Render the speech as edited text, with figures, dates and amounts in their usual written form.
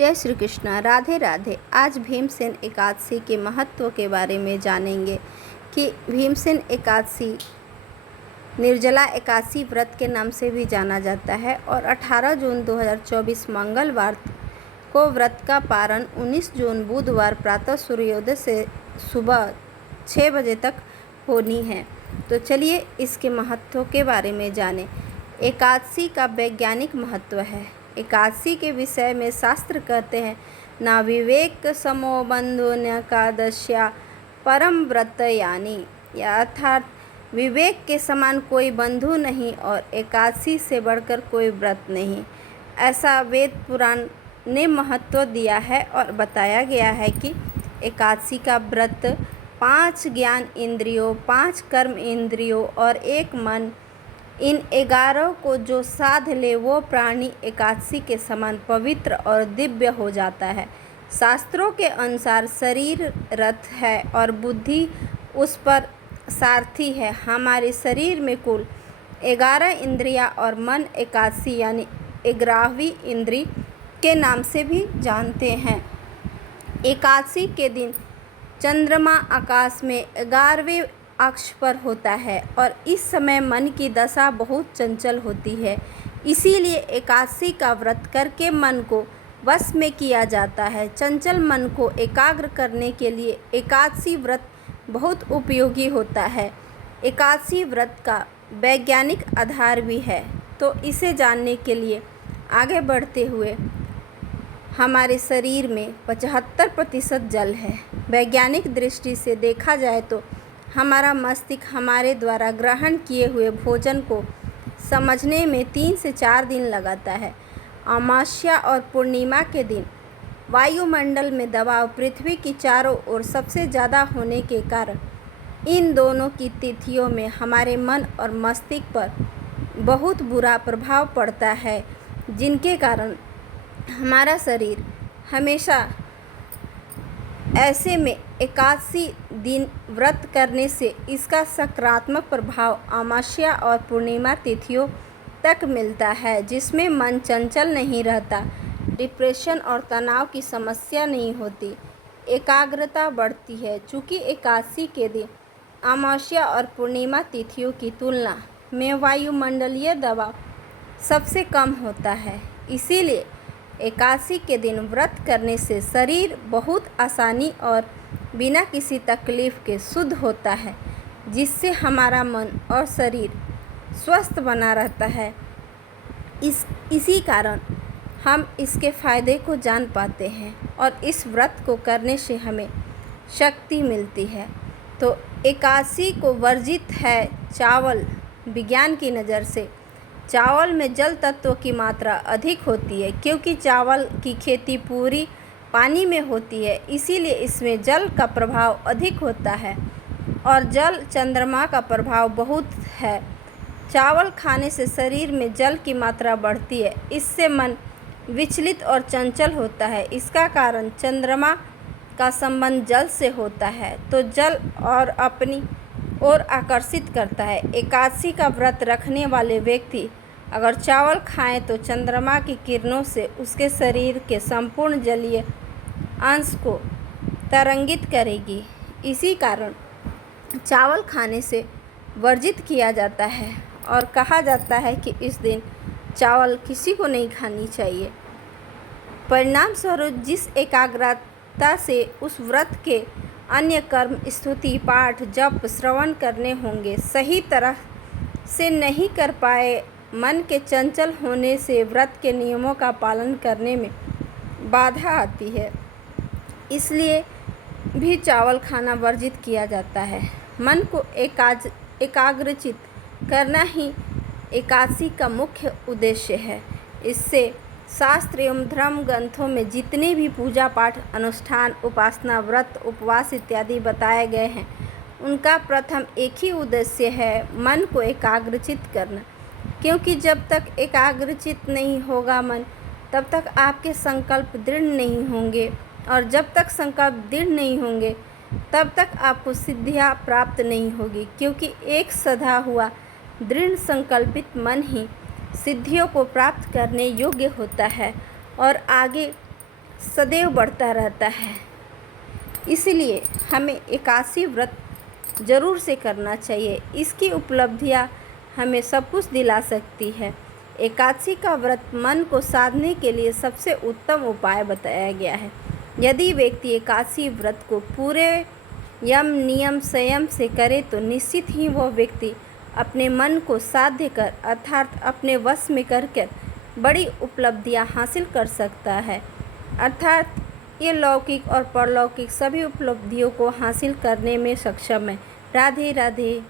जय श्री कृष्ण। राधे राधे। आज भीमसेन एकादशी के महत्व के बारे में जानेंगे कि भीमसेन एकादशी निर्जला एकादशी व्रत के नाम से भी जाना जाता है और 18 जून 2024 मंगलवार को व्रत का पारण 19 जून बुधवार प्रातः सूर्योदय से सुबह 6 बजे तक होनी है। तो चलिए इसके महत्व के बारे में जानें। एकादशी का वैज्ञानिक महत्व है। एकादशी के विषय में शास्त्र कहते हैं, ना विवेक समो बंधु एकादश्या परम व्रत यानी, अर्थात विवेक के समान कोई बंधु नहीं और एकादशी से बढ़कर कोई व्रत नहीं। ऐसा वेद पुराण ने महत्व दिया है और बताया गया है कि एकादशी का व्रत 5 ज्ञान इंद्रियों, 5 कर्म इंद्रियों और 1 मन, इन 11 को जो साध ले वो प्राणी एकादशी के समान पवित्र और दिव्य हो जाता है। शास्त्रों के अनुसार शरीर रथ है और बुद्धि उस पर सारथी है। हमारे शरीर में कुल 11 इंद्रियां और मन एकादशी यानी 11वीं इंद्री के नाम से भी जानते हैं। एकादशी के दिन चंद्रमा आकाश में 11वें अक्ष पर होता है और इस समय मन की दशा बहुत चंचल होती है। इसीलिए एकादशी का व्रत करके मन को वश में किया जाता है। चंचल मन को एकाग्र करने के लिए एकादशी व्रत बहुत उपयोगी होता है। एकादशी व्रत का वैज्ञानिक आधार भी है, तो इसे जानने के लिए आगे बढ़ते हुए हमारे शरीर में 75% जल है। वैज्ञानिक दृष्टि से देखा जाए तो हमारा मस्तिष्क हमारे द्वारा ग्रहण किए हुए भोजन को समझने में 3 से 4 दिन लगाता है। अमावस्या और पूर्णिमा के दिन वायुमंडल में दबाव पृथ्वी की चारों ओर सबसे ज़्यादा होने के कारण इन दोनों की तिथियों में हमारे मन और मस्तिष्क पर बहुत बुरा प्रभाव पड़ता है, जिनके कारण हमारा शरीर हमेशा ऐसे में एकादशी दिन व्रत करने से इसका सकारात्मक प्रभाव अमावस्या और पूर्णिमा तिथियों तक मिलता है, जिसमें मन चंचल नहीं रहता, डिप्रेशन और तनाव की समस्या नहीं होती, एकाग्रता बढ़ती है। चूँकि एकादशी के दिन अमावस्या और पूर्णिमा तिथियों की तुलना में वायुमंडलीय दबाव सबसे कम होता है, इसीलिए एकादशी के दिन व्रत करने से शरीर बहुत आसानी और बिना किसी तकलीफ़ के शुद्ध होता है, जिससे हमारा मन और शरीर स्वस्थ बना रहता है। इसी कारण हम इसके फ़ायदे को जान पाते हैं और इस व्रत को करने से हमें शक्ति मिलती है। तो एकादशी को वर्जित है चावल। विज्ञान की नज़र से चावल में जल तत्व की मात्रा अधिक होती है, क्योंकि चावल की खेती पूरी पानी में होती है, इसीलिए इसमें जल का प्रभाव अधिक होता है और जल चंद्रमा का प्रभाव बहुत है। चावल खाने से शरीर में जल की मात्रा बढ़ती है, इससे मन विचलित और चंचल होता है। इसका कारण चंद्रमा का संबंध जल से होता है, तो जल और अपनी ओर आकर्षित करता है। एकादशी का व्रत रखने वाले व्यक्ति अगर चावल खाएं तो चंद्रमा की किरणों से उसके शरीर के संपूर्ण जलीय अंश को तरंगित करेगी। इसी कारण चावल खाने से वर्जित किया जाता है और कहा जाता है कि इस दिन चावल किसी को नहीं खानी चाहिए। परिणाम स्वरूप जिस एकाग्रता से उस व्रत के अन्य कर्म, स्तुति, पाठ, जप, श्रवण करने होंगे, सही तरह से नहीं कर पाए, मन के चंचल होने से व्रत के नियमों का पालन करने में बाधा आती है, इसलिए भी चावल खाना वर्जित किया जाता है। मन को एकाग्रचित करना ही एकादशी का मुख्य उद्देश्य है। इससे शास्त्र एवं धर्म ग्रंथों में जितने भी पूजा पाठ, अनुष्ठान, उपासना, व्रत, उपवास इत्यादि बताए गए हैं, उनका प्रथम एक ही उद्देश्य है, मन को एकाग्रचित करना। क्योंकि जब तक एकाग्रचित नहीं होगा मन, तब तक आपके संकल्प दृढ़ नहीं होंगे और जब तक संकल्प दृढ़ नहीं होंगे तब तक आपको सिद्धियां प्राप्त नहीं होगी, क्योंकि एक सधा हुआ दृढ़ संकल्पित मन ही सिद्धियों को प्राप्त करने योग्य होता है और आगे सदैव बढ़ता रहता है। इसलिए हमें एकादशी व्रत ज़रूर से करना चाहिए। इसकी उपलब्धियाँ हमें सब कुछ दिला सकती है। एकादशी का व्रत मन को साधने के लिए सबसे उत्तम उपाय बताया गया है। यदि व्यक्ति एकादशी व्रत को पूरे यम नियम संयम से करे तो निश्चित ही वह व्यक्ति अपने मन को साध्य कर अर्थात अपने वश में करके बड़ी उपलब्धियां हासिल कर सकता है। अर्थात ये लौकिक और परलौकिक सभी उपलब्धियों को हासिल करने में सक्षम है। राधे राधे।